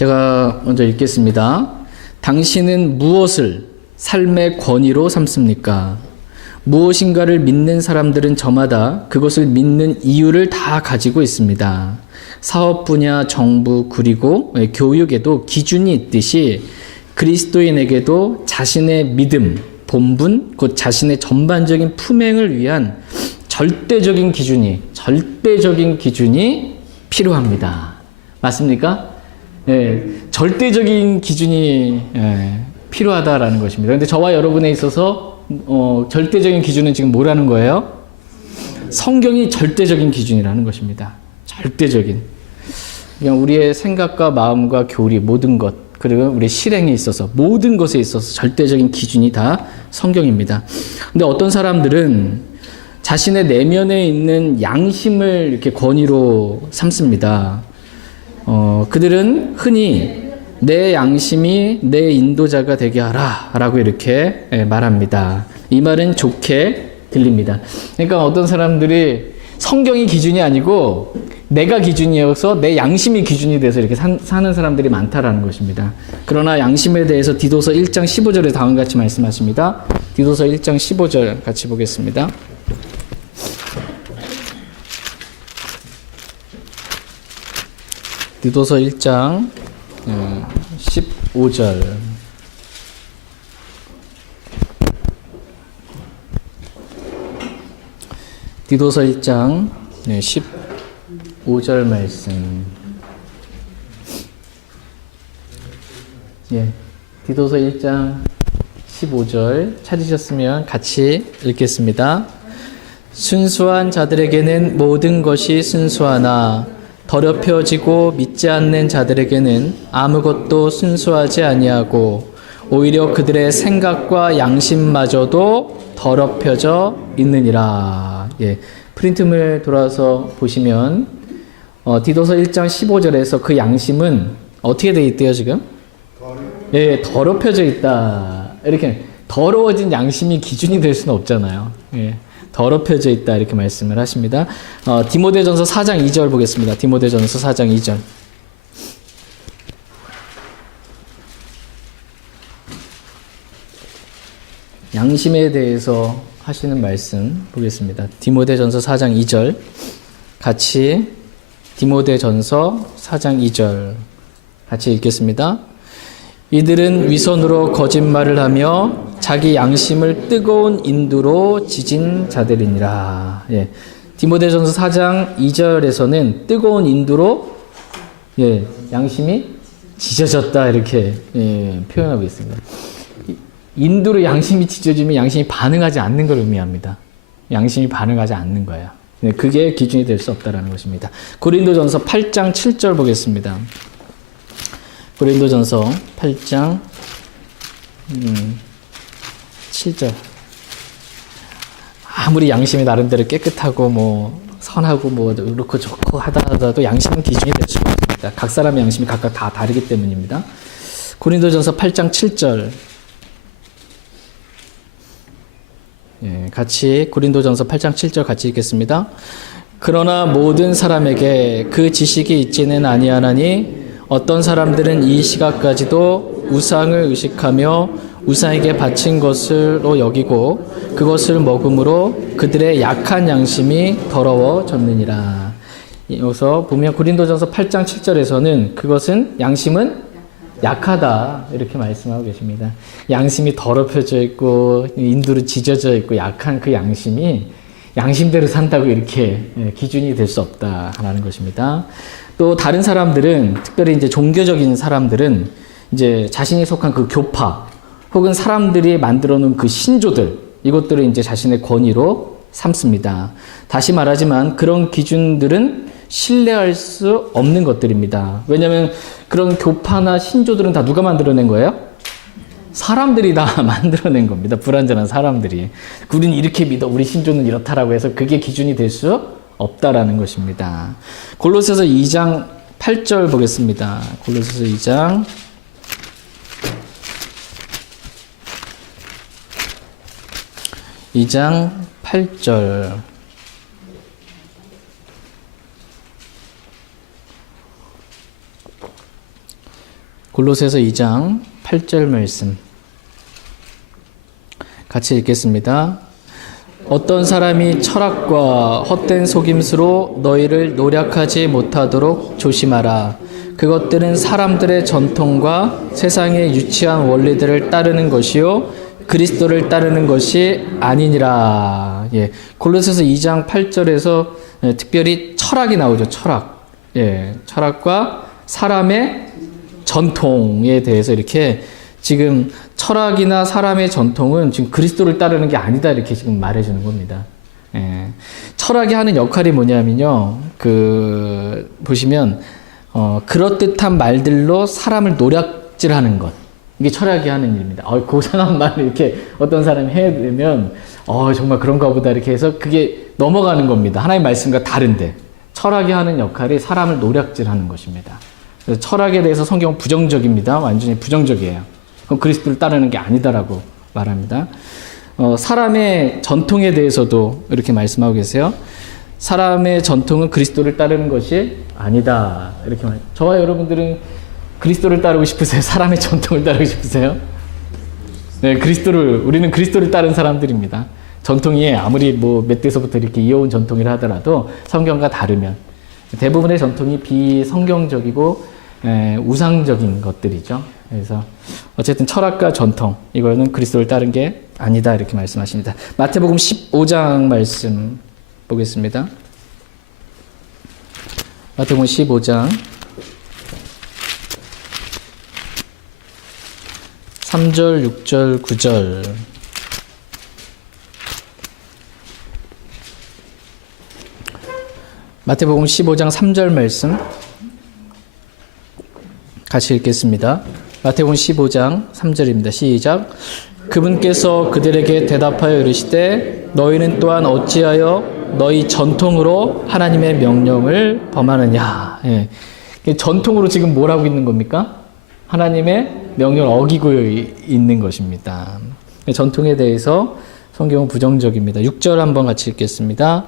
제가 먼저 읽겠습니다. 당신은 무엇을 삶의 권위로 삼습니까? 무엇인가를 믿는 사람들은 저마다 그것을 믿는 이유를 다 가지고 있습니다. 사업 분야, 정부, 그리고 교육에도 기준이 있듯이 그리스도인에게도 자신의 믿음, 본분, 곧 자신의 전반적인 품행을 위한 절대적인 기준이 필요합니다. 맞습니까? 예, 절대적인 기준이 필요하다라는 것입니다. 그런데 저와 여러분에 있어서 절대적인 기준은 지금 뭐라는 거예요? 성경이 절대적인 기준이라는 것입니다. 절대적인. 그냥 우리의 생각과 마음과 교리, 모든 것, 그리고 우리 실행에 있어서, 모든 것에 있어서 절대적인 기준이 다 성경입니다. 근데 어떤 사람들은 자신의 내면에 있는 양심을 이렇게 권위로 삼습니다. 그들은 흔히 내 양심이 내 인도자가 되게 하라 라고 이렇게 말합니다. 이 말은 좋게 들립니다. 그러니까 어떤 사람들이 성경이 기준이 아니고 내가 기준이어서 내 양심이 기준이 돼서 이렇게 사는 사람들이 많다라는 것입니다. 그러나 양심에 대해서 디도서 1장 15절에 다음과 같이 말씀하십니다. 디도서 1장 15절 같이 보겠습니다. 디도서 1장 15절. 디도서 1장 15절 말씀. 디도서 1장 15절 찾으셨으면 같이 읽겠습니다. 순수한 자들에게는 모든 것이 순수하나 더럽혀지고 믿지 않는 자들에게는 아무것도 순수하지 아니하고 오히려 그들의 생각과 양심마저도 더럽혀져 있느니라. 프린트물 돌아서 보시면 디도서 1장 15절에서 그 양심은 어떻게 되어 있대요 지금? 더럽혀져 있다. 이렇게 더러워진 양심이 기준이 될 수는 없잖아요. 더럽혀져 있다 이렇게 말씀을 하십니다. 디모데전서 4장 2절 보겠습니다. 디모데전서 4장 2절. 양심에 대해서 하시는 말씀 보겠습니다. 디모데전서 4장 2절 같이 디모데전서 4장 2절 같이 읽겠습니다. 이들은 위선으로 거짓말을 하며 자기 양심을 뜨거운 인두로 지진 자들이니라. 디모데전서 4장 2절에서는 뜨거운 인두로 양심이 지져졌다 이렇게 표현하고 있습니다. 인두로 양심이 지져지면 양심이 반응하지 않는 걸 의미합니다. 양심이 반응하지 않는 거예요. 그게 기준이 될 수 없다는 것입니다. 고린도전서 8장 7절 보겠습니다. 고린도전서 8장 7절. 아무리 양심이 나름대로 깨끗하고 선하고 그렇고 좋고 하더라도 양심은 기준이 될 수가 없습니다. 각 사람의 양심이 각각 다 다르기 때문입니다. 고린도전서 8장 7절. 같이 고린도전서 8장 7절 같이 읽겠습니다. 그러나 모든 사람에게 그 지식이 있지는 아니하나니 어떤 사람들은 이 시각까지도 우상을 의식하며 우상에게 바친 것으로 여기고 그것을 먹음으로 그들의 약한 양심이 더러워졌느니라. 여기서 보면 고린도전서 8장 7절에서는 그것은 양심은 약하다 이렇게 말씀하고 계십니다. 양심이 더럽혀져 있고 인두로 지져져 있고 약한 그 양심이 양심대로 산다고 이렇게 기준이 될 수 없다라는 것입니다. 또 다른 사람들은 특별히 이제 종교적인 사람들은 이제 자신이 속한 그 교파 혹은 사람들이 만들어 놓은 그 신조들 이것들을 이제 자신의 권위로 삼습니다. 다시 말하지만 그런 기준들은 신뢰할 수 없는 것들입니다. 왜냐하면 그런 교파나 신조들은 다 누가 만들어낸 거예요? 사람들이 다 만들어낸 겁니다. 불완전한 사람들이. 우리는 이렇게 믿어. 우리 신조는 이렇다라고 해서 그게 기준이 될 수 없다라는 것입니다. 골로새서 2장 8절 보겠습니다. 골로새서 2장 8절. 골로새서 2장 8절 말씀 같이 읽겠습니다. 어떤 사람이 철학과 헛된 속임수로 너희를 노략하지 못하도록 조심하라. 그것들은 사람들의 전통과 세상의 유치한 원리들을 따르는 것이요 그리스도를 따르는 것이 아니니라. 예, 골로새서 2장 8절에서 특별히 철학이 나오죠. 철학. 예, 철학과 사람의 전통에 대해서 이렇게 지금 철학이나 사람의 전통은 지금 그리스도를 따르는 게 아니다 이렇게 지금 말해주는 겁니다. 예, 철학이 하는 역할이 뭐냐면요. 보시면 그럴듯한 말들로 사람을 노략질하는 것. 이게 철학이 하는 일입니다. 고상한 말을 이렇게 어떤 사람이 해야 되면 정말 그런가 보다 이렇게 해서 그게 넘어가는 겁니다. 하나님의 말씀과 다른데 철학이 하는 역할이 사람을 노략질하는 것입니다. 그래서 철학에 대해서 성경은 부정적입니다. 완전히 부정적이에요. 그럼 그리스도를 따르는 게 아니다라고 말합니다. 사람의 전통에 대해서도 이렇게 말씀하고 계세요. 사람의 전통은 그리스도를 따르는 것이 아니다. 이렇게 말해요. 저와 여러분들은 그리스도를 따르고 싶으세요? 사람의 전통을 따르고 싶으세요? 네, 우리는 그리스도를 따른 사람들입니다. 전통이 아무리 몇 대서부터 이렇게 이어온 전통이라 하더라도 성경과 다르면 대부분의 전통이 비성경적이고 우상적인 것들이죠. 그래서 어쨌든 철학과 전통, 이거는 그리스도를 따른 게 아니다 이렇게 말씀하십니다. 마태복음 15장 말씀 보겠습니다. 마태복음 15장 3절, 6절, 9절. 마태복음 15장 3절 말씀 같이 읽겠습니다. 마태복음 15장 3절입니다. 시작. 그분께서 그들에게 대답하여 이르시되 너희는 또한 어찌하여 너희 전통으로 하나님의 명령을 범하느냐. 예. 전통으로 지금 뭘 하고 있는 겁니까? 하나님의 명령을 어기고 있는 것입니다. 전통에 대해서 성경은 부정적입니다. 6절 한번 같이 읽겠습니다.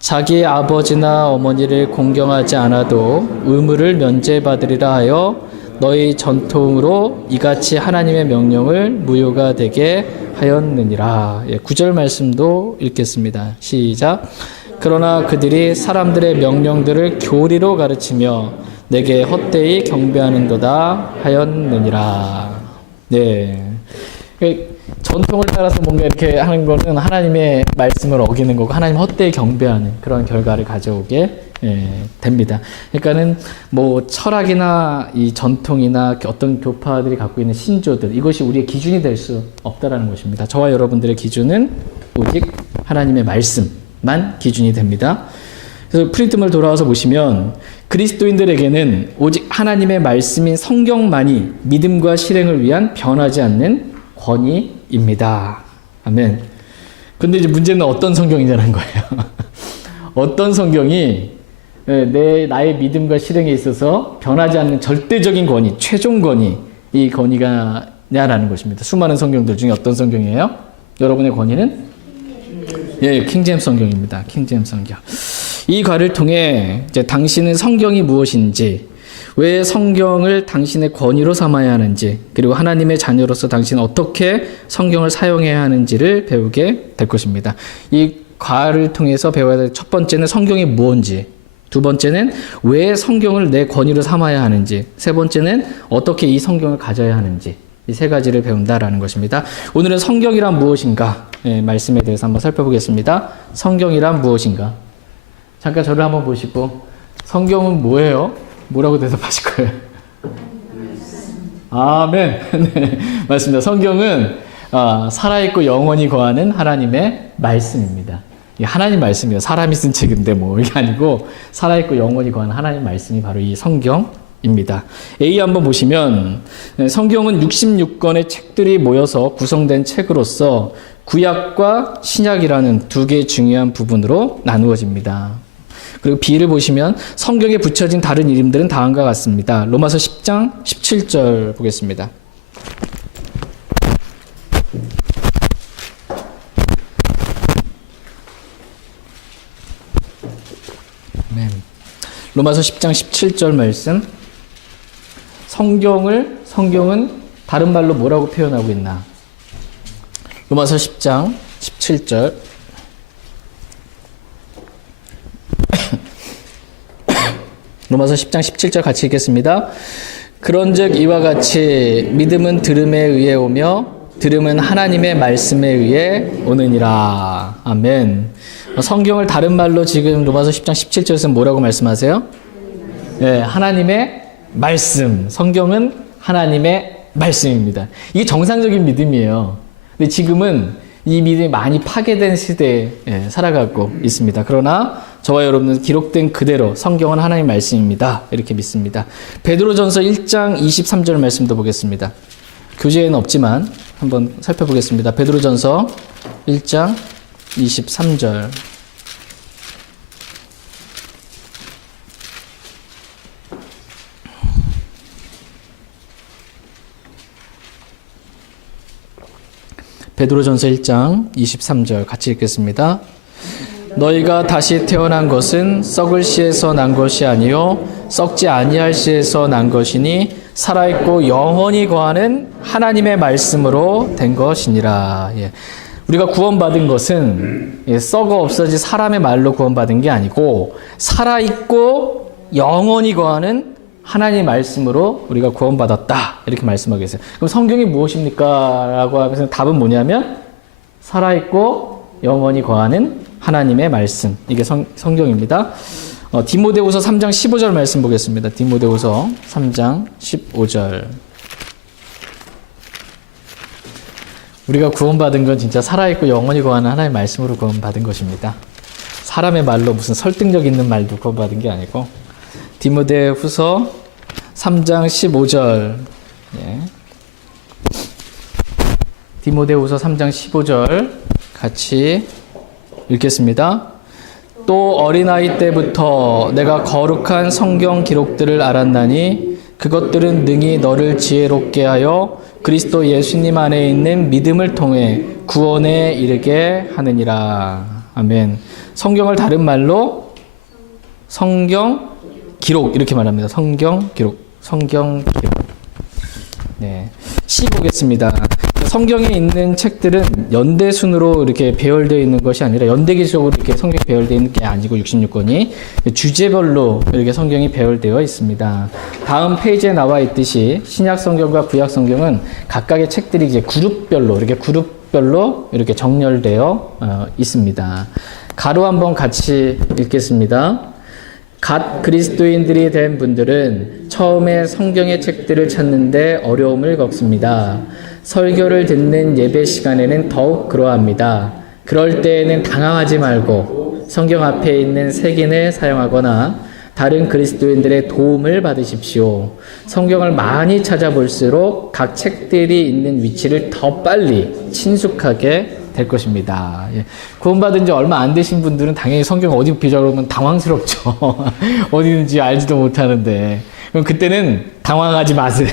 자기의 아버지나 어머니를 공경하지 않아도 의무를 면제받으리라 하여 너희 전통으로 이같이 하나님의 명령을 무효가 되게 하였느니라. 9절 말씀도 읽겠습니다. 시작. 그러나 그들이 사람들의 명령들을 교리로 가르치며 내게 헛되이 경배하는도다 하였느니라. 네. 전통을 따라서 뭔가 이렇게 하는 거는 하나님의 말씀을 어기는 거고 하나님 헛되이 경배하는 그런 결과를 가져오게 됩니다. 그러니까는 철학이나 이 전통이나 어떤 교파들이 갖고 있는 신조들, 이것이 우리의 기준이 될 수 없다라는 것입니다. 저와 여러분들의 기준은 오직 하나님의 말씀만 기준이 됩니다. 그래서 프린트물 돌아와서 보시면 그리스도인들에게는 오직 하나님의 말씀인 성경만이 믿음과 실행을 위한 변하지 않는 권위입니다. 아멘. 근데 이제 문제는 어떤 성경이냐는 거예요. 어떤 성경이 나의 믿음과 실행에 있어서 변하지 않는 절대적인 권위, 최종 권위, 이 권위가 냐라는 것입니다. 수많은 성경들 중에 어떤 성경이에요? 여러분의 권위는? 예, 킹제임스 성경입니다. 킹제임스 성경. 이 과를 통해 이제 당신은 성경이 무엇인지, 왜 성경을 당신의 권위로 삼아야 하는지, 그리고 하나님의 자녀로서 당신은 어떻게 성경을 사용해야 하는지를 배우게 될 것입니다. 이 과를 통해서 배워야 될 첫 번째는 성경이 무엇인지, 두 번째는 왜 성경을 내 권위로 삼아야 하는지, 세 번째는 어떻게 이 성경을 가져야 하는지, 이 세 가지를 배운다라는 것입니다. 오늘은 성경이란 무엇인가 말씀에 대해서 한번 살펴보겠습니다. 성경이란 무엇인가? 잠깐 저를 한번 보시고 성경은 뭐예요? 뭐라고 대답하실 거예요? 아멘. 네, 맞습니다. 성경은 살아있고 영원히 거하는 하나님의 말씀입니다. 하나님 말씀이에요. 사람이 쓴 책인데 이게 아니고 살아있고 영원히 거하는 하나님 말씀이 바로 이 성경입니다. A 한번 보시면 성경은 66권의 책들이 모여서 구성된 책으로서 구약과 신약이라는 두 개의 중요한 부분으로 나누어집니다. 그리고 B를 보시면 성경에 붙여진 다른 이름들은 다음과 같습니다. 로마서 10장 17절 보겠습니다. 로마서 10장 17절 말씀. 성경은 다른 말로 뭐라고 표현하고 있나? 로마서 10장 17절. 로마서 10장 17절 같이 읽겠습니다. 그런즉 이와 같이 믿음은 들음에 의해 오며 들음은 하나님의 말씀에 의해 오느니라. 아멘. 성경을 다른 말로 지금 로마서 10장 17절에서 뭐라고 말씀하세요? 네, 하나님의 말씀. 성경은 하나님의 말씀입니다. 이게 정상적인 믿음이에요. 근데 지금은 이 믿음이 많이 파괴된 시대에 살아가고 있습니다. 그러나 저와 여러분은 기록된 그대로 성경은 하나님의 말씀입니다. 이렇게 믿습니다. 베드로전서 1장 23절 말씀도 보겠습니다. 교재에는 없지만 한번 살펴보겠습니다. 베드로전서 1장 23절. 베드로전서 1장 23절 같이 읽겠습니다. 너희가 다시 태어난 것은 썩을 씨에서 난 것이 아니요 썩지 아니할 씨에서 난 것이니 살아있고 영원히 거하는 하나님의 말씀으로 된 것이니라. 예. 우리가 구원받은 것은 썩어 없어진 사람의 말로 구원받은 게 아니고 살아있고 영원히 거하는 하나님의 말씀으로 우리가 구원받았다. 이렇게 말씀하고 계세요. 그럼 성경이 무엇입니까? 라고 하면서 답은 뭐냐면 살아있고 영원히 거하는 하나님의 말씀. 이게 성경입니다. 디모데후서 3장 15절 말씀 보겠습니다. 디모데후서 3장 15절. 우리가 구원받은 건 진짜 살아있고 영원히 거하는 하나님의 말씀으로 구원받은 것입니다. 사람의 말로 무슨 설득력 있는 말도 구원받은 게 아니고. 디모데후서 3장 15절. 예. 디모데후서 3장 15절 같이 읽겠습니다. 또 어린아이 때부터 내가 거룩한 성경 기록들을 알았나니 그것들은 능히 너를 지혜롭게 하여 그리스도 예수님 안에 있는 믿음을 통해 구원에 이르게 하느니라. 아멘. 성경을 다른 말로 성경 기록 이렇게 말합니다. 성경 기록. 네. 시 보겠습니다. 성경에 있는 책들은 연대순으로 이렇게 배열되어 있는 것이 아니라 연대기적으로 이렇게 성경이 배열되어 있는 게 아니고 66권이 주제별로 이렇게 성경이 배열되어 있습니다. 다음 페이지에 나와 있듯이 신약 성경과 구약 성경은 각각의 책들이 이제 그룹별로 이렇게 정렬되어 있습니다. 가로 한번 같이 읽겠습니다. 갓 그리스도인들이 된 분들은 처음에 성경의 책들을 찾는데 어려움을 겪습니다. 설교를 듣는 예배 시간에는 더욱 그러합니다. 그럴 때에는 당황하지 말고 성경 앞에 있는 색인을 사용하거나 다른 그리스도인들의 도움을 받으십시오. 성경을 많이 찾아볼수록 각 책들이 있는 위치를 더 빨리 친숙하게 될 것입니다. 예. 구원받은 지 얼마 안 되신 분들은 당연히 성경 어디 비자 그러면 당황스럽죠. 어디 있는지 알지도 못하는데. 그럼 그때는 당황하지 마세요.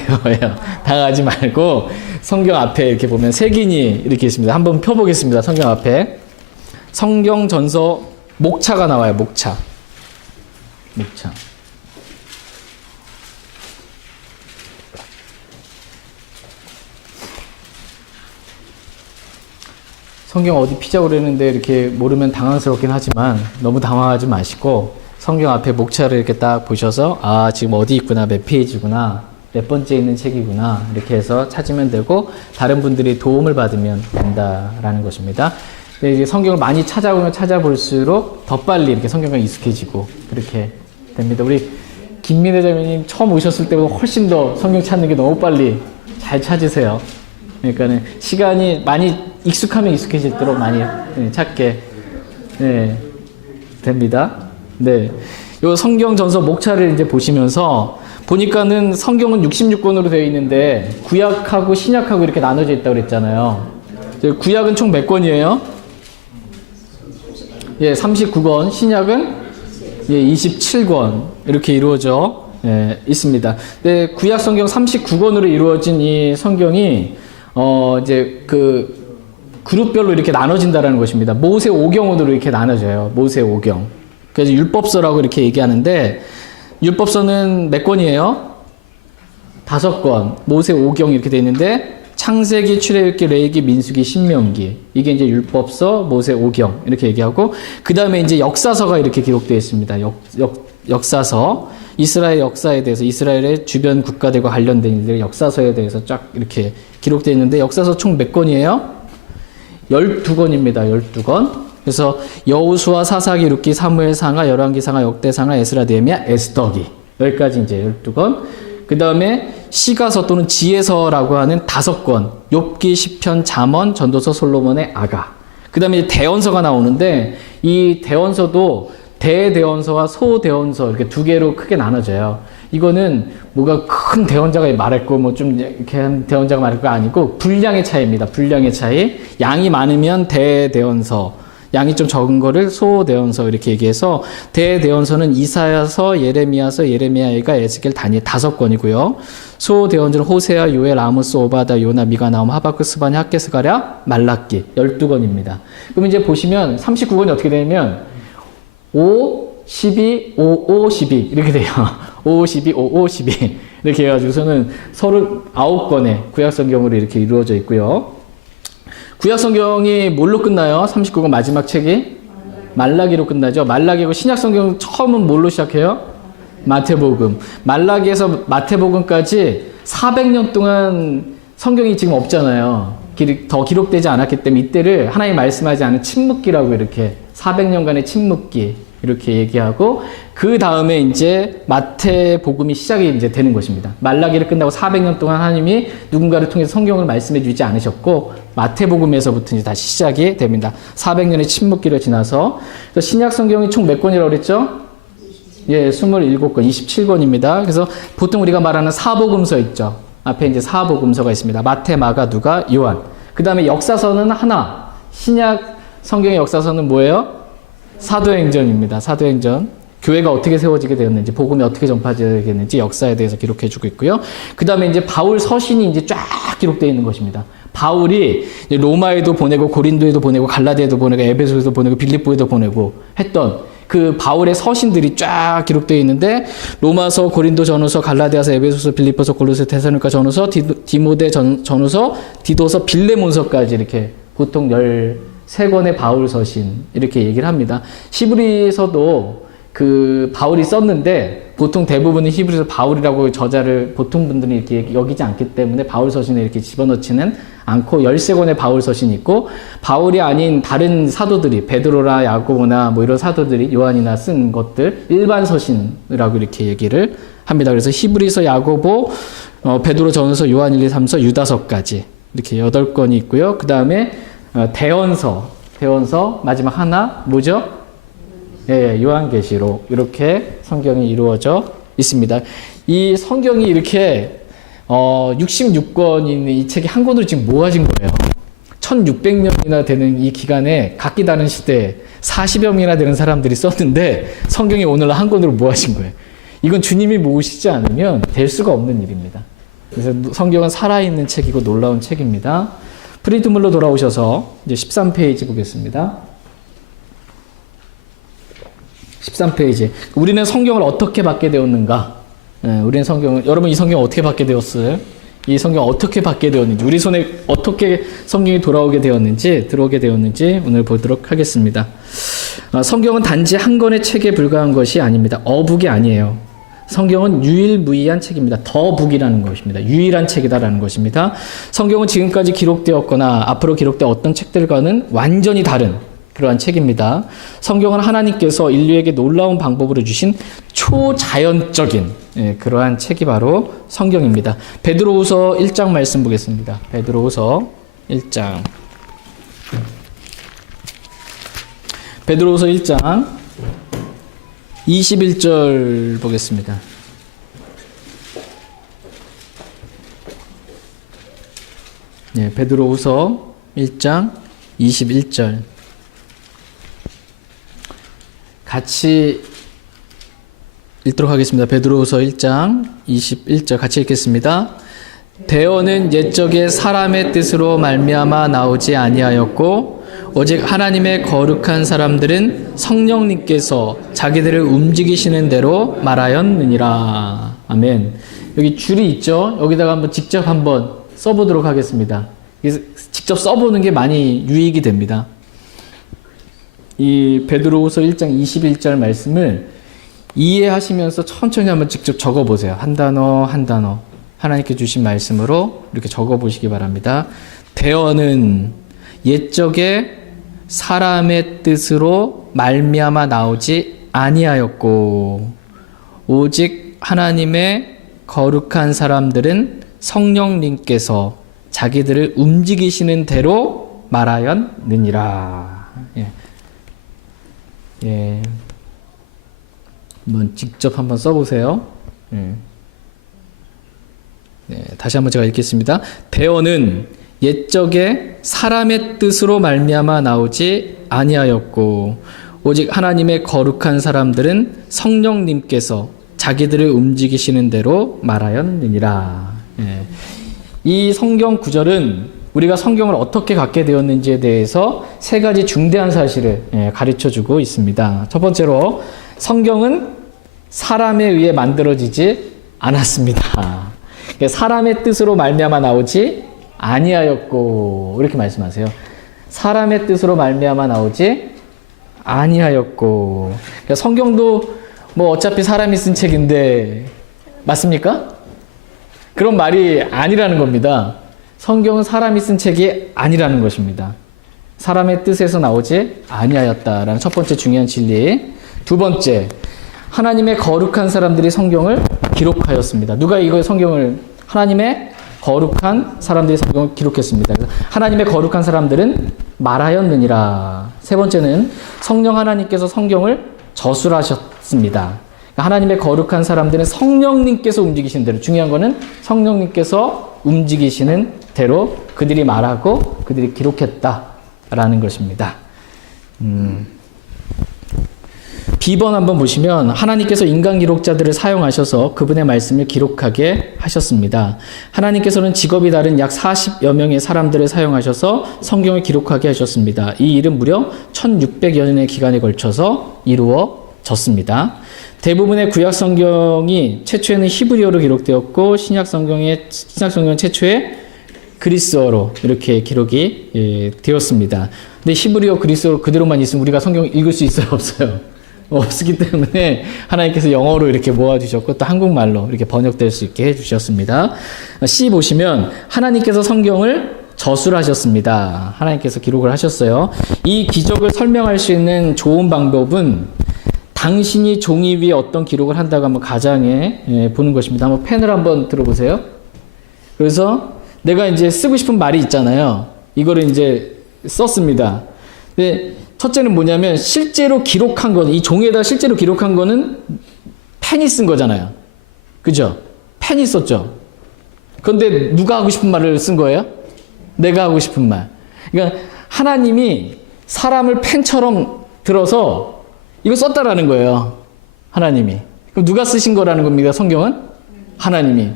당황하지 말고 성경 앞에 이렇게 보면 색인이 이렇게 있습니다. 한번 펴보겠습니다. 성경 앞에. 성경 전서 목차가 나와요. 목차. 성경 어디 피자고 그랬는데 이렇게 모르면 당황스럽긴 하지만 너무 당황하지 마시고 성경 앞에 목차를 이렇게 딱 보셔서 아 지금 어디 있구나 몇 페이지구나 몇 번째 있는 책이구나 이렇게 해서 찾으면 되고 다른 분들이 도움을 받으면 된다라는 것입니다. 근데 이제 성경을 많이 찾아보면 찾아볼수록 더 빨리 이렇게 성경과 익숙해지고 그렇게 됩니다. 우리 김민혜 자매님 처음 오셨을 때보다 훨씬 더 성경 찾는 게 너무 빨리 잘 찾으세요. 그러니까는 시간이 많이 익숙하면 익숙해질수록 많이 찾게 됩니다. 네. 요 성경 전서 목차를 이제 보시면서 보니까는 성경은 66권으로 되어 있는데 구약하고 신약하고 이렇게 나눠져 있다고 그랬잖아요. 구약은 총 몇 권이에요? 예, 39권. 신약은 27권 이렇게 이루어져 있습니다. 네, 구약 성경 39권으로 이루어진 이 성경이 이제 그 그룹별로 이렇게 나눠진다라는 것입니다. 모세 오경으로 이렇게 나눠져요. 모세 오경. 그래서 율법서라고 이렇게 얘기하는데 율법서는 몇 권이에요? 5권, 모세 5경 이렇게 돼 있는데 창세기, 출애굽기, 레위기, 민수기, 신명기. 이게 이제 율법서, 모세 5경 이렇게 얘기하고 그 다음에 이제 역사서가 이렇게 기록되어 있습니다. 역사서. 이스라엘 역사에 대해서 이스라엘의 주변 국가들과 관련된 일들 역사서에 대해서 쫙 이렇게 기록되어 있는데 역사서 총 몇 권이에요? 12권입니다. 12권. 그래서 여호수아, 사사기, 룻기, 사무엘상하, 열왕기상하, 역대상하, 에스라, 느헤미야, 에스더기. 여기까지 이제 12권. 그 다음에 시가서 또는 지혜서라고 하는 5권. 욥기, 시편, 잠언, 전도서, 솔로몬의 아가. 그 다음에 대언서가 나오는데 이 대언서도 대대언서와 소대언서 이렇게 두 개로 크게 나눠져요. 이거는 뭐가 큰 대언자가 말했고 뭐 좀 이렇게 한 대언자가 말했고 아니고 분량의 차이입니다. 분량의 차이. 양이 많으면 대대언서. 양이 좀 적은 거를 소대언서 이렇게 얘기해서 대대언서는 이사야서, 예레미야서, 예레미야가, 에스겔, 다니엘 5권이고요. 소대언서는 호세아, 요엘, 아모스, 오바다, 요나, 미가, 나움, 하박국, 스바냐, 학개, 스가랴, 말라기 12권입니다. 그럼 이제 보시면 39권이 어떻게 되냐면 5, 12, 5, 5, 12 이렇게 돼요. 5, 12, 5, 5, 12 이렇게 해가지고서는 39권의 구약성경으로 이렇게 이루어져 있고요. 구약성경이 뭘로 끝나요? 39권 마지막 책이? 말라기로 끝나죠. 말라기고 신약성경 처음은 뭘로 시작해요? 마태복음. 말라기에서 마태복음까지 400년 동안 성경이 지금 없잖아요. 더 기록되지 않았기 때문에 이때를 하나님 말씀하지 않은 침묵기라고 이렇게 400년간의 침묵기 이렇게 얘기하고 그 다음에 이제 마태복음이 시작이 이제 되는 것입니다. 말라기를 끝나고 400년 동안 하나님이 누군가를 통해서 성경을 말씀해 주지 않으셨고 마태복음에서부터 이제 다시 시작이 됩니다. 400년의 침묵기를 지나서 신약 성경이 총 몇 권이라고 그랬죠? 예, 27권, 27권입니다. 그래서 보통 우리가 말하는 사복음서 있죠. 앞에 이제 사복음서가 있습니다. 마태, 마가, 누가, 요한. 그 다음에 역사서는 하나. 신약 성경의 역사서는 뭐예요? 사도행전입니다. 사도행전. 교회가 어떻게 세워지게 되었는지, 복음이 어떻게 전파되었는지 역사에 대해서 기록해주고 있고요. 그 다음에 이제 바울 서신이 이제 쫙 기록되어 있는 것입니다. 바울이 로마에도 보내고, 고린도에도 보내고, 갈라디아에도 보내고, 에베소에도 보내고, 빌립보에도 보내고 했던 그 바울의 서신들이 쫙 기록되어 있는데 로마서, 고린도 전후서, 갈라디아서, 에베소서, 빌립보서, 골로새, 데살로니가 전후서, 디모데 전후서, 디도서, 빌레몬서까지 이렇게 보통 13권의 바울 서신 이렇게 얘기를 합니다. 히브리서도 그 바울이 썼는데 보통 대부분은 히브리서 바울이라고 저자를 보통 분들은 이렇게 여기지 않기 때문에 바울 서신에 이렇게 집어넣지는 않고 13권의 바울 서신이 있고 바울이 아닌 다른 사도들이 베드로나 야고보나 뭐 이런 사도들이 요한이나 쓴 것들 일반 서신이라고 이렇게 얘기를 합니다. 그래서 히브리서, 야고보, 베드로 전서, 요한 1, 2, 3서, 유다서까지 이렇게 8권이 있고요. 그 다음에 대언서 마지막 하나 뭐죠? 예, 요한계시록 이렇게 성경이 이루어져 있습니다. 이 성경이 이렇게 66권이 있는 이 책이 한 권으로 지금 모아진 거예요. 1600년이나 되는 이 기간에 각기 다른 시대에 40여 명이나 되는 사람들이 썼는데 성경이 오늘 한 권으로 모아진 거예요. 이건 주님이 모으시지 않으면 될 수가 없는 일입니다. 그래서 성경은 살아있는 책이고 놀라운 책입니다. 프리드물로 돌아오셔서 이제 13페이지 보겠습니다. 13페이지. 우리는 성경을 어떻게 받게 되었는가? 우리는 여러분 이 성경 어떻게 받게 되었어요? 이 성경 어떻게 받게 되었는지, 우리 손에 어떻게 성경이 들어오게 되었는지 오늘 보도록 하겠습니다. 성경은 단지 한 권의 책에 불과한 것이 아닙니다. 어북이 아니에요. 성경은 유일무이한 책입니다. 더북이라는 것입니다. 유일한 책이다라는 것입니다. 성경은 지금까지 기록되었거나 앞으로 기록될 어떤 책들과는 완전히 다른 그러한 책입니다. 성경은 하나님께서 인류에게 놀라운 방법으로 주신 초자연적인 그러한 책이 바로 성경입니다. 베드로후서 1장 말씀 보겠습니다. 베드로후서 1장. 베드로후서 1장 21절 보겠습니다. 네, 베드로후서 1장 21절. 같이 읽도록 하겠습니다. 베드로후서 1장 21절 같이 읽겠습니다. 대언은 옛적에 사람의 뜻으로 말미암아 나오지 아니하였고 오직 하나님의 거룩한 사람들은 성령님께서 자기들을 움직이시는 대로 말하였느니라. 아멘. 여기 줄이 있죠? 여기다가 한번 직접 한번 써보도록 하겠습니다. 직접 써보는 게 많이 유익이 됩니다. 이 베드로후서 1장 21절 말씀을 이해하시면서 천천히 한번 직접 적어보세요. 한 단어 한 단어 하나님께 주신 말씀으로 이렇게 적어보시기 바랍니다. 대언은 옛적에 사람의 뜻으로 말미암아 나오지 아니하였고 오직 하나님의 거룩한 사람들은 성령님께서 자기들을 움직이시는 대로 말하였느니라. 예. 한번 직접 한번 써보세요. 네, 다시 한번 제가 읽겠습니다. 대언은 옛적에 사람의 뜻으로 말미암아 나오지 아니하였고 오직 하나님의 거룩한 사람들은 성령님께서 자기들을 움직이시는 대로 말하였느니라. 예. 이 성경 구절은 우리가 성경을 어떻게 갖게 되었는지에 대해서 세 가지 중대한 사실을 가르쳐주고 있습니다. 첫 번째로 성경은 사람에 의해 만들어지지 않았습니다. 사람의 뜻으로 말미암아 나오지 아니하였고 이렇게 말씀하세요. 사람의 뜻으로 말미암아 나오지 아니하였고. 성경도 뭐 어차피 사람이 쓴 책인데 맞습니까? 그런 말이 아니라는 겁니다. 성경은 사람이 쓴 책이 아니라는 것입니다. 사람의 뜻에서 나오지 아니하였다라는 첫 번째 중요한 진리. 두 번째, 하나님의 거룩한 사람들이 성경을 기록하였습니다. 누가 이거 성경을 하나님의 거룩한 사람들이 성경을 기록했습니다. 하나님의 거룩한 사람들은 말하였느니라. 세 번째는 성령 하나님께서 성경을 저술하셨습니다. 하나님의 거룩한 사람들은 성령님께서 움직이시는 대로, 중요한 거는 성령님께서 움직이시는 대로 그들이 말하고 그들이 기록했다라는 것입니다. B번 한번 보시면 하나님께서 인간 기록자들을 사용하셔서 그분의 말씀을 기록하게 하셨습니다. 하나님께서는 직업이 다른 약 40여 명의 사람들을 사용하셔서 성경을 기록하게 하셨습니다. 이 일은 무려 1600여 년의 기간에 걸쳐서 이루어졌습니다. 대부분의 구약 성경이 최초에는 히브리어로 기록되었고 신약 성경은 최초에 그리스어로 이렇게 기록이 되었습니다. 근데 히브리어, 그리스어로 그대로만 있으면 우리가 성경 읽을 수 있어요, 없어요? 없기 때문에 하나님께서 영어로 이렇게 모아주셨고 또 한국말로 이렇게 번역될 수 있게 해주셨습니다. C 보시면 하나님께서 성경을 저술하셨습니다. 하나님께서 기록을 하셨어요. 이 기적을 설명할 수 있는 좋은 방법은 당신이 종이 위에 어떤 기록을 한다고 한번 가정해 보는 것입니다. 한번 펜을 한번 들어보세요. 그래서 내가 이제 쓰고 싶은 말이 있잖아요. 이거를 이제 썼습니다. 근데 첫째는 뭐냐면 실제로 기록한 거는, 이 종이에다 실제로 기록한 거는 펜이 쓴 거잖아요. 그죠? 펜이 썼죠. 그런데 누가 하고 싶은 말을 쓴 거예요? 내가 하고 싶은 말. 그러니까 하나님이 사람을 펜처럼 들어서 이거 썼다라는 거예요. 하나님이. 그럼 누가 쓰신 거라는 겁니다. 성경은? 하나님이.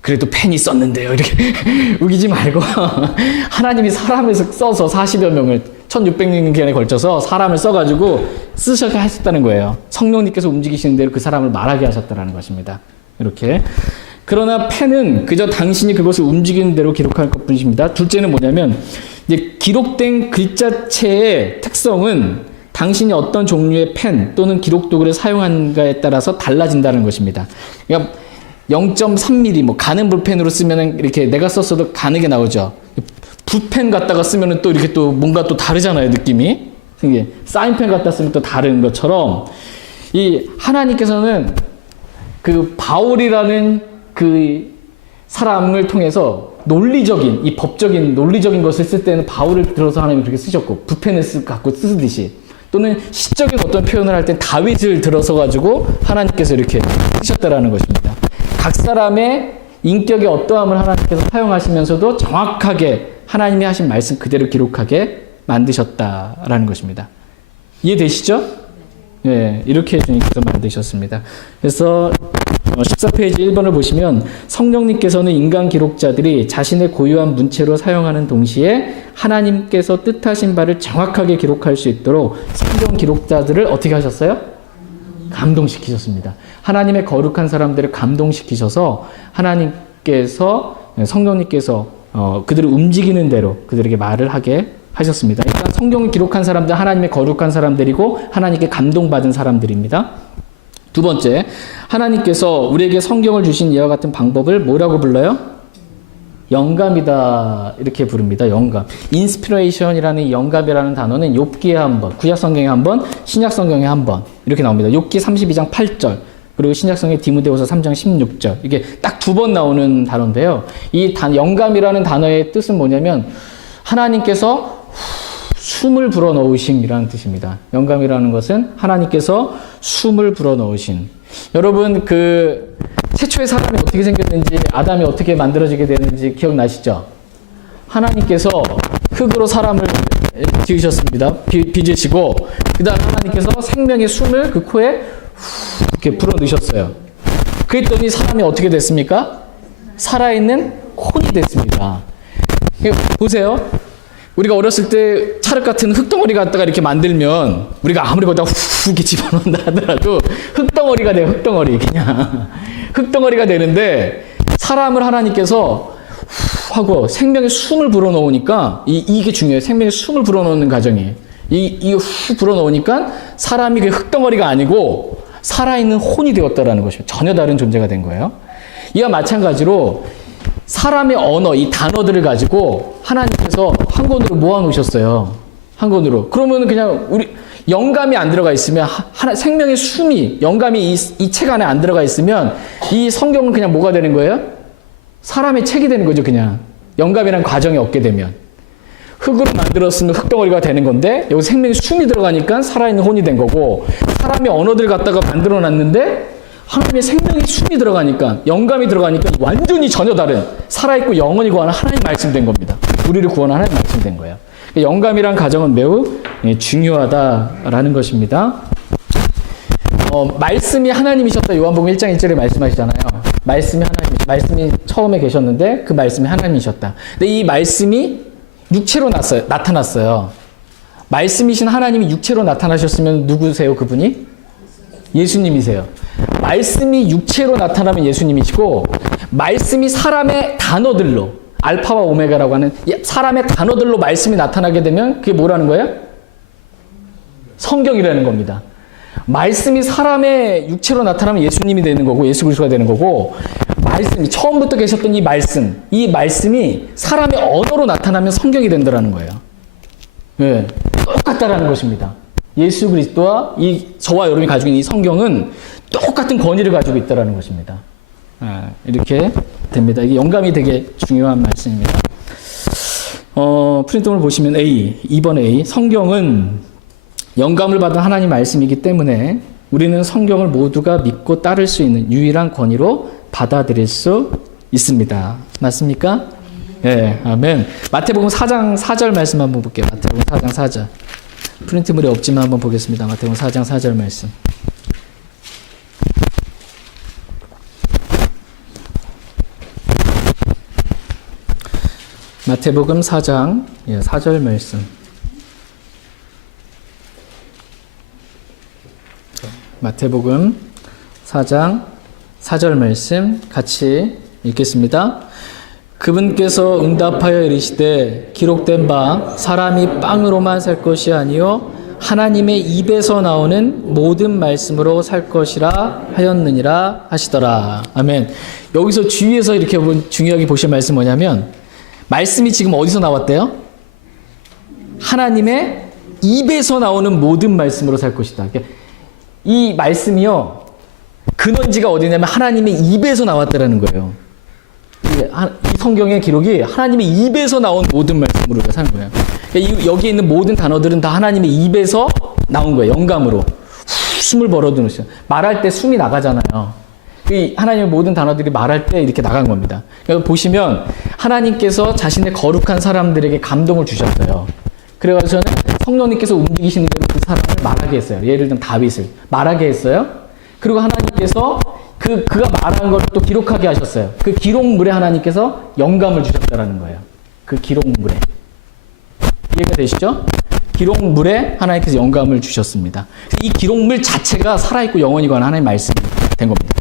그래도 펜이 썼는데요. 이렇게 우기지 말고 하나님이 사람을 써서 40여 명을 1600년 기간에 걸쳐서 사람을 써가지고 쓰셔서 하셨다는 거예요. 성령님께서 움직이시는 대로 그 사람을 말하게 하셨다는 것입니다. 이렇게. 그러나 펜은 그저 당신이 그것을 움직이는 대로 기록할 것뿐입니다. 둘째는 뭐냐면 이제 기록된 글자체의 특성은 당신이 어떤 종류의 펜 또는 기록 도구를 사용한가에 따라서 달라진다는 것입니다. 그러니까 0.3mm 뭐 가는 볼펜으로 쓰면은 이렇게 내가 썼어도 가늘게 나오죠. 붓펜 갖다가 쓰면은 또 이렇게 또 뭔가 또 다르잖아요, 느낌이. 이게 사인펜 갖다 쓰면 또 다른 것처럼 이 하나님께서는 그 바울이라는 그 사람을 통해서 논리적인, 이 법적인 논리적인 것을 쓸 때는 바울을 들어서 하나님이 그렇게 쓰셨고, 붓펜을 갖고 쓰듯이, 또는 시적인 어떤 표현을 할 땐 다윗을 들어서 가지고 하나님께서 이렇게 쓰셨다라는 것입니다. 각 사람의 인격의 어떠함을 하나님께서 사용하시면서도 정확하게 하나님이 하신 말씀 그대로 기록하게 만드셨다라는 것입니다. 이해되시죠? 네, 이렇게 주님께서 만드셨습니다. 그래서 14페이지 1번을 보시면 성령님께서는 인간 기록자들이 자신의 고유한 문체로 사용하는 동시에 하나님께서 뜻하신 바를 정확하게 기록할 수 있도록 성경 기록자들을 어떻게 하셨어요? 감동시키셨습니다. 하나님의 거룩한 사람들을 감동시키셔서 하나님께서 성령님께서 그들을 움직이는 대로 그들에게 말을 하게 하셨습니다. 그러니까 성경을 기록한 사람들 하나님의 거룩한 사람들이고 하나님께 감동받은 사람들입니다. 두 번째, 하나님께서 우리에게 성경을 주신 이와 같은 방법을 뭐라고 불러요? 영감이다 이렇게 부릅니다. 영감. 인스피레이션이라는 이 영감이라는 단어는 욥기에 한 번, 구약 성경에 한 번, 신약 성경에 한 번 이렇게 나옵니다. 욥기 32장 8절 그리고 신약 성경 디모데후서 3장 16절 이게 딱 두 번 나오는 단어인데요. 이 영감이라는 단어의 뜻은 뭐냐면 하나님께서 숨을 불어넣으심이라는 뜻입니다. 영감이라는 것은 하나님께서 숨을 불어넣으신. 여러분 최초의 사람이 어떻게 생겼는지 아담이 어떻게 만들어지게 되는지 기억나시죠? 하나님께서 흙으로 사람을 지으셨습니다. 빚으시고 그 다음 하나님께서 생명의 숨을 그 코에 이렇게 불어넣으셨어요. 그랬더니 사람이 어떻게 됐습니까? 살아있는 혼이 됐습니다. 보세요. 우리가 어렸을 때 찰흙 같은 흙덩어리 갖다가 이렇게 만들면 우리가 아무리 거기다 후 이렇게 집어넣는다 하더라도 흙덩어리가 돼요. 흙덩어리 그냥 흙덩어리가 되는데 사람을 하나님께서 후 하고 생명의 숨을 불어넣으니까 이게 중요해요. 생명의 숨을 불어넣는 과정이 이게 후 불어넣으니까 사람이 그 흙덩어리가 아니고 살아있는 혼이 되었다라는 것이죠. 전혀 다른 존재가 된 거예요. 이와 마찬가지로 사람의 언어, 이 단어들을 가지고 하나님께서 한 권으로 모아놓으셨어요. 한 권으로. 그러면 그냥 우리 영감이 안 들어가 있으면 생명의 숨이 영감이 이 책 안에 안 들어가 있으면 이 성경은 그냥 뭐가 되는 거예요? 사람의 책이 되는 거죠. 그냥 영감이란 과정이 없게 되면 흙으로 만들었으면 흙덩어리가 되는 건데 여기 생명의 숨이 들어가니까 살아있는 혼이 된 거고 사람의 언어들 갖다가 만들어놨는데 하나님의 생명의 숨이 들어가니까 영감이 들어가니까 완전히 전혀 다른 살아있고 영원히 구하는 하나님 말씀된 겁니다. 우리를 구하는 하나님 말씀된 거예요. 영감이란 가정은 매우 중요하다라는 것입니다. 말씀이 하나님이셨다. 요한복음 1장 1절에 말씀하시잖아요. 말씀이 처음에 계셨는데 그 말씀이 하나님이셨다. 근데 이 말씀이 육체로 나타났어요. 말씀이신 하나님이 육체로 나타나셨으면 누구세요? 그분이? 예수님이세요. 말씀이 육체로 나타나면 예수님이시고 말씀이 사람의 단어들로 알파와 오메가라고 하는 사람의 단어들로 말씀이 나타나게 되면 그게 뭐라는 거예요? 성경이라는 겁니다. 말씀이 사람의 육체로 나타나면 예수님이 되는 거고 예수 그리스도가 되는 거고 말씀이 처음부터 계셨던 이 말씀이 사람의 언어로 나타나면 성경이 된다는 거예요. 네, 똑같다라는 것입니다. 예수 그리스도와 저와 여러분이 가지고 있는 이 성경은 똑같은 권위를 가지고 있다는 것입니다. 이렇게 됩니다. 이게 영감이 되게 중요한 말씀입니다. 프린트를 보시면 2번 A. 성경은 영감을 받은 하나님 말씀이기 때문에 우리는 성경을 모두가 믿고 따를 수 있는 유일한 권위로 받아들일 수 있습니다. 맞습니까? 네, 아멘. 마태복음 4장 4절 말씀 한번 볼게요. 마태복음 4장 4절. 프린트물이 없지만 한번 보겠습니다. 마태복음 4장 4절 말씀. 마태복음 4장 4절 말씀. 마태복음 4장 4절 말씀 같이 읽겠습니다. 그분께서 응답하여 이르시되 기록된 바 사람이 빵으로만 살 것이 아니요 하나님의 입에서 나오는 모든 말씀으로 살 것이라 하였느니라 하시더라. 아멘. 여기서 주위에서 이렇게 중요하게 보실 말씀 뭐냐면 말씀이 지금 어디서 나왔대요? 하나님의 입에서 나오는 모든 말씀으로 살 것이다. 이 말씀이요 근원지가 어디냐면 하나님의 입에서 나왔다라는 거예요. 이 성경의 기록이 하나님의 입에서 나온 모든 말씀으로 사는 거예요. 여기에 있는 모든 단어들은 다 하나님의 입에서 나온 거예요. 영감으로 숨을 벌어두시죠. 말할 때 숨이 나가잖아요. 하나님의 모든 단어들이 말할 때 이렇게 나간 겁니다. 보시면 하나님께서 자신의 거룩한 사람들에게 감동을 주셨어요. 그래가지고는 성령님께서 움직이시는 대로 그 사람을 말하게 했어요. 예를 들면 다윗을 말하게 했어요. 그리고 하나님께서 그가 말한 걸 또 기록하게 하셨어요. 그 기록물에 하나님께서 영감을 주셨다라는 거예요. 그 기록물에. 이해가 되시죠? 기록물에 하나님께서 영감을 주셨습니다. 이 기록물 자체가 살아있고 영원히 관한 하나님의 말씀입니다. 된 겁니다.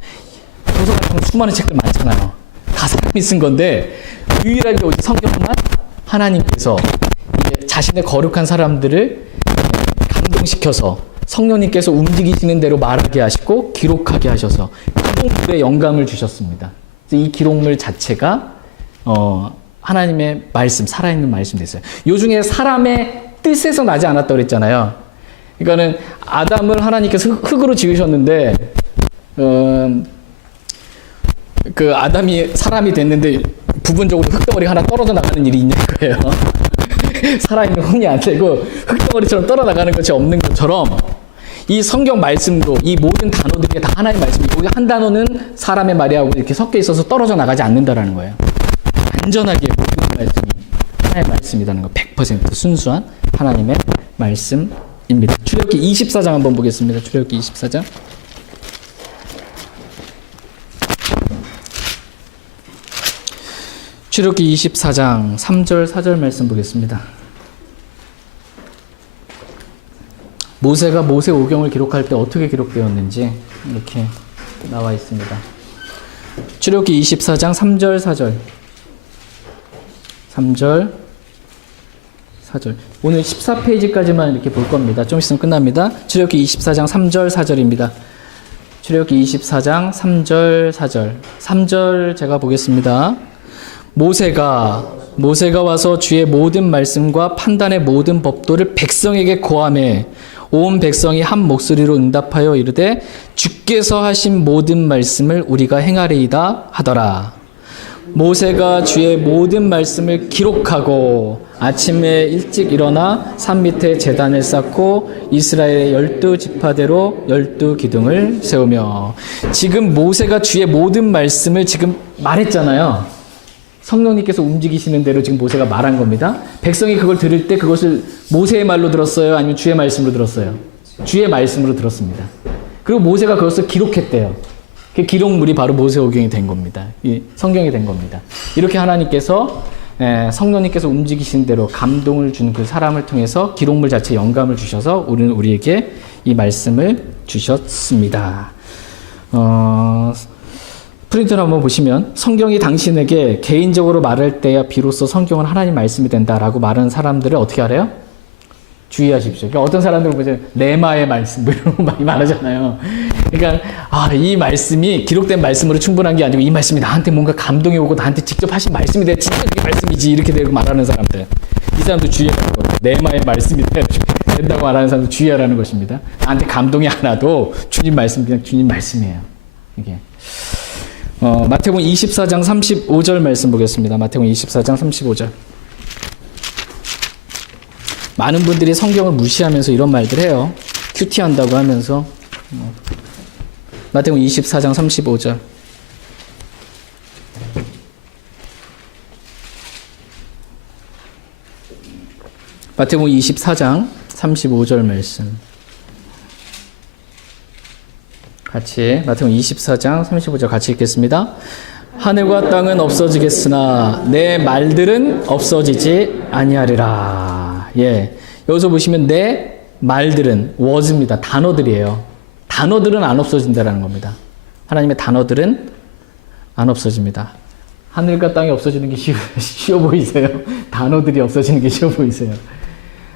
도서관 수많은 책들 많잖아요. 다 사람이 쓴 건데 유일하게 오직 성경만 하나님께서 이제 자신의 거룩한 사람들을 감동시켜서 성령님께서 움직이시는 대로 말하게 하시고 기록하게 하셔서 기록물에 영감을 주셨습니다. 이 기록물 자체가 하나님의 말씀, 살아있는 말씀이 됐어요. 요 중에 사람의 뜻에서 나지 않았다고 그랬잖아요. 그러니까는 아담을 하나님께서 흙으로 지으셨는데 그 아담이 사람이 됐는데 부분적으로 흙덩어리가 하나 떨어져 나가는 일이 있는 거예요. 살아있는 혼이 안 되고 흙덩어리처럼 떨어나가는 것이 없는 것처럼 이 성경 말씀도 이 모든 단어들이 다 하나의 말씀이고 한 단어는 사람의 말이하고 이렇게 섞여 있어서 떨어져 나가지 않는다라는 거예요. 안전하게 모든 말씀이 하나의 말씀이라는 거 100% 순수한 하나님의 말씀입니다. 출애굽기 24장 한번 보겠습니다. 출애굽기 24장. 출애굽기 24장 3절 4절 말씀 보겠습니다. 모세가 모세오경을 기록할 때 어떻게 기록되었는지 이렇게 나와 있습니다. 출애굽기 24장 3절 4절 3절 4절 오늘 14페이지까지만 이렇게 볼 겁니다. 좀 있으면 끝납니다. 출애굽기 24장 3절 4절입니다. 출애굽기 24장 3절 4절 3절 제가 보겠습니다. 모세가 와서 주의 모든 말씀과 판단의 모든 법도를 백성에게 고하매 온 백성이 한 목소리로 응답하여 이르되 주께서 하신 모든 말씀을 우리가 행하리이다 하더라. 모세가 주의 모든 말씀을 기록하고 아침에 일찍 일어나 산 밑에 제단을 쌓고 이스라엘의 12지파대로 12기둥을 세우며 지금 모세가 주의 모든 말씀을 지금 말했잖아요. 성령님께서 움직이시는 대로 지금 모세가 말한 겁니다. 백성이 그걸 들을 때 그것을 모세의 말로 들었어요? 아니면 주의 말씀으로 들었어요? 주의 말씀으로 들었습니다. 그리고 모세가 그것을 기록했대요. 그 기록물이 바로 모세오경이 된 겁니다. 이 성경이 된 겁니다. 이렇게 하나님께서 성령님께서 움직이신 대로 감동을 준 그 사람을 통해서 기록물 자체에 영감을 주셔서 우리에게 이 말씀을 주셨습니다. 프린트를 한번 보시면 성경이 당신에게 개인적으로 말할 때야 비로소 성경은 하나님 말씀이 된다라고 말하는 사람들을 어떻게 하래요? 주의하십시오. 그러니까 어떤 사람들은 보세요. 레마의 말씀 이런 거 많이 말하잖아요. 그러니까 이 말씀이 기록된 말씀으로 충분한 게 아니고 이 말씀이 나한테 뭔가 감동이 오고 나한테 직접 하신 말씀이 돼. 진짜 그게 말씀이지 이렇게 되고 말하는 사람들. 이 사람도 주의하라는 거예요. 레마의 말씀이 된다고 말하는 사람도 주의하라는 것입니다. 나한테 감동이 안 와도 주님 말씀 그냥 주님 말씀이에요. 이게. 마태복음 24장 35절 말씀 보겠습니다. 마태복음 24장 35절. 많은 분들이 성경을 무시하면서 이런 말들 해요. 큐티한다고 하면서. 마태복음 24장 35절. 마태복음 24장 35절 말씀. 같이 마태복음 24장 35절 같이 읽겠습니다. 하늘과 땅은 없어지겠으나 내 말들은 없어지지 아니하리라. 예, 여기서 보시면 내 말들은 word입니다. 단어들이에요. 단어들은 안 없어진다라는 겁니다. 하나님의 단어들은 안 없어집니다. 하늘과 땅이 없어지는 게 쉬워 보이세요? 단어들이 없어지는 게 쉬워 보이세요?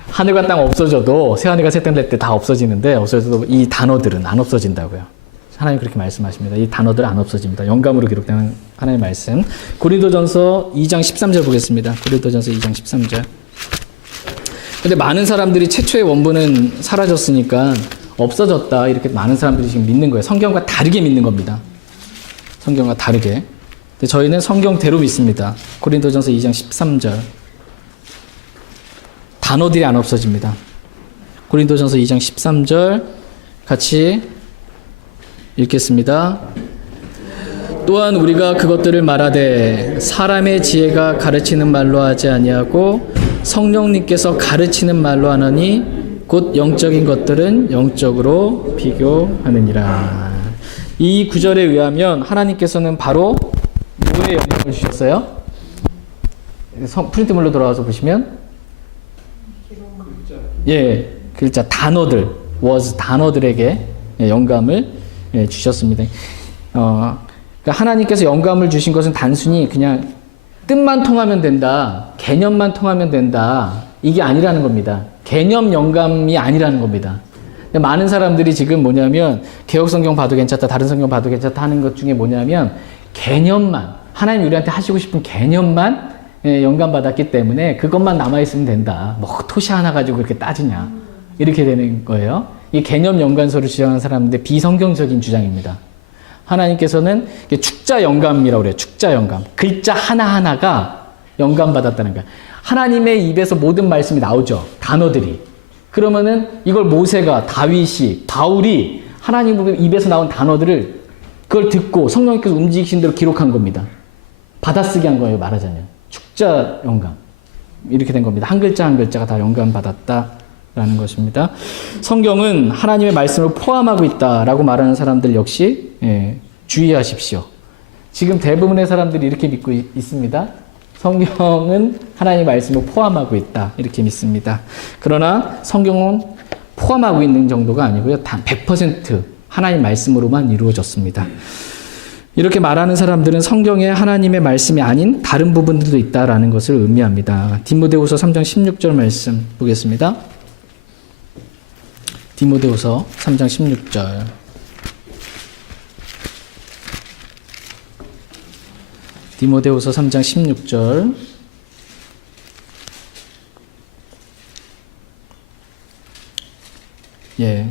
하늘과 땅 없어져도 새하늘과 새 땅 될 때 다 없어지는데 없어져도 이 단어들은 안 없어진다고요. 하나님 그렇게 말씀하십니다. 이 단어들 안 없어집니다. 영감으로 기록된 하나님의 말씀. 고린도전서 2장 13절 보겠습니다. 고린도전서 2장 13절. 근데 많은 사람들이 최초의 원본은 사라졌으니까 없어졌다 이렇게 많은 사람들이 지금 믿는 거예요. 성경과 다르게 믿는 겁니다. 성경과 다르게. 근데 저희는 성경대로 믿습니다. 고린도전서 2장 13절. 단어들이 안 없어집니다. 고린도전서 2장 13절 같이 읽겠습니다. 또한 우리가 그것들을 말하되 사람의 지혜가 가르치는 말로 하지 아니하고 성령님께서 가르치는 말로 하느니 곧 영적인 것들은 영적으로 비교하느니라. 이 구절에 의하면 하나님께서는 바로 뭐에 영감을 주셨어요? 프린트물로 돌아와서 보시면 글자 단어들 was 단어들에게 영감을 예, 주셨습니다. 그러니까 하나님께서 영감을 주신 것은 단순히 그냥 뜻만 통하면 된다, 개념만 통하면 된다, 이게 아니라는 겁니다. 개념 영감이 아니라는 겁니다. 많은 사람들이 지금 뭐냐면 개혁성경 봐도 괜찮다, 다른 성경 봐도 괜찮다 하는 것 중에 뭐냐면 개념만, 하나님 우리한테 하시고 싶은 개념만 영감받았기 때문에 그것만 남아있으면 된다. 뭐 토시 하나 가지고 그렇게 따지냐, 이렇게 되는 거예요. 이 개념 연관서를 주장하는 사람인데 비성경적인 주장입니다. 하나님께서는 축자 영감이라고 그래요. 축자 영감. 글자 하나하나가 영감받았다는 거예요. 하나님의 입에서 모든 말씀이 나오죠. 단어들이. 그러면은 이걸 모세가, 다윗이, 바울이 하나님 입에서 나온 단어들을 그걸 듣고 성령님께서 움직이신 대로 기록한 겁니다. 받아쓰기 한 거예요, 말하자면. 축자 영감. 이렇게 된 겁니다. 한 글자 한 글자가 다 영감받았다라는 것입니다. 성경은 하나님의 말씀을 포함하고 있다라고 말하는 사람들 역시 주의하십시오. 지금 대부분의 사람들이 이렇게 믿고 있습니다. 성경은 하나님의 말씀을 포함하고 있다, 이렇게 믿습니다. 그러나 성경은 포함하고 있는 정도가 아니고요, 단 100% 하나님 말씀으로만 이루어졌습니다. 이렇게 말하는 사람들은 성경에 하나님의 말씀이 아닌 다른 부분들도 있다라는 것을 의미합니다. 디모데후서 3장 16절 말씀 보겠습니다. 디모데후서 3장 16절. 디모데후서 3장 16절.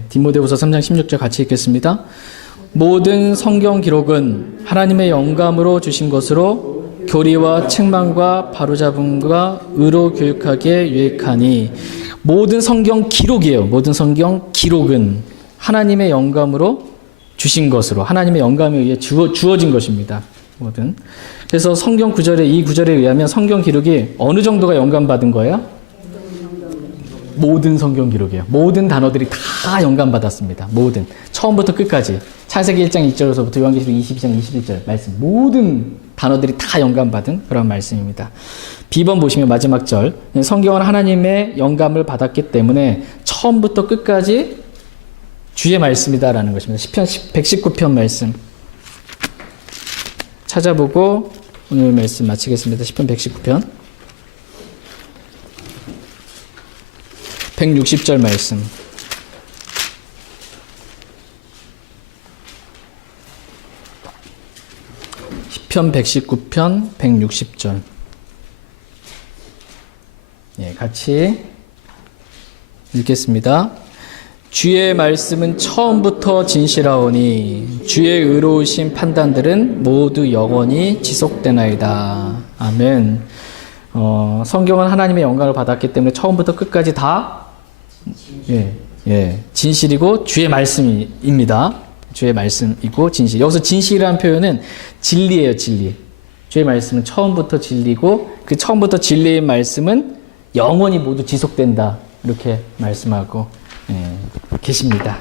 디모데후서 3장 16절 같이 읽겠습니다. 모든 성경 기록은 하나님의 영감으로 주신 것으로 교리와 책망과 바로잡음과 의로 교육하기에 유익하니. 모든 성경 기록이에요. 모든 성경 기록은 하나님의 영감으로 주신 것으로, 하나님의 영감에 의해 주어진 것입니다. 모든. 그래서 성경 구절에, 이 구절에 의하면 성경 기록이 어느 정도가 영감받은 거예요? 모든 성경 기록이에요. 모든 단어들이 다 영감받았습니다. 모든. 처음부터 끝까지. 창세기 1장 1절에서부터 요한계시록 22장 21절 말씀. 모든 단어들이 다 영감받은 그런 말씀입니다. B번 보시면 마지막 절. 성경은 하나님의 영감을 받았기 때문에 처음부터 끝까지 주의 말씀이다라는 것입니다. 시편 119편 말씀. 찾아보고 오늘 말씀 마치겠습니다. 시편 119편 160절 말씀. 시편 119편 160절. 같이 읽겠습니다. 주의 말씀은 처음부터 진실하오니 주의 의로우신 판단들은 모두 영원히 지속되나이다. 아멘. 성경은 하나님의 영감을 받았기 때문에 처음부터 끝까지 다 진실이고 주의 말씀입니다. 주의 말씀이고 진실. 여기서 진실이라는 표현은 진리예요, 진리. 주의 말씀은 처음부터 진리고 그 처음부터 진리의 말씀은 영원히 모두 지속된다. 이렇게 말씀하고 계십니다.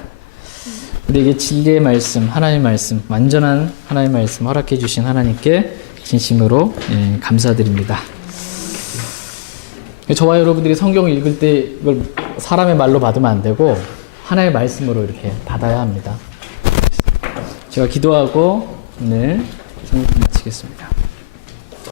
우리에게 진리의 말씀, 하나님의 말씀, 완전한 하나님의 말씀 허락해 주신 하나님께 진심으로 감사드립니다. 저와 여러분들이 성경을 읽을 때 이걸 사람의 말로 받으면 안 되고 하나의 말씀으로 이렇게 받아야 합니다. 제가 기도하고 오늘 성경 마치겠습니다.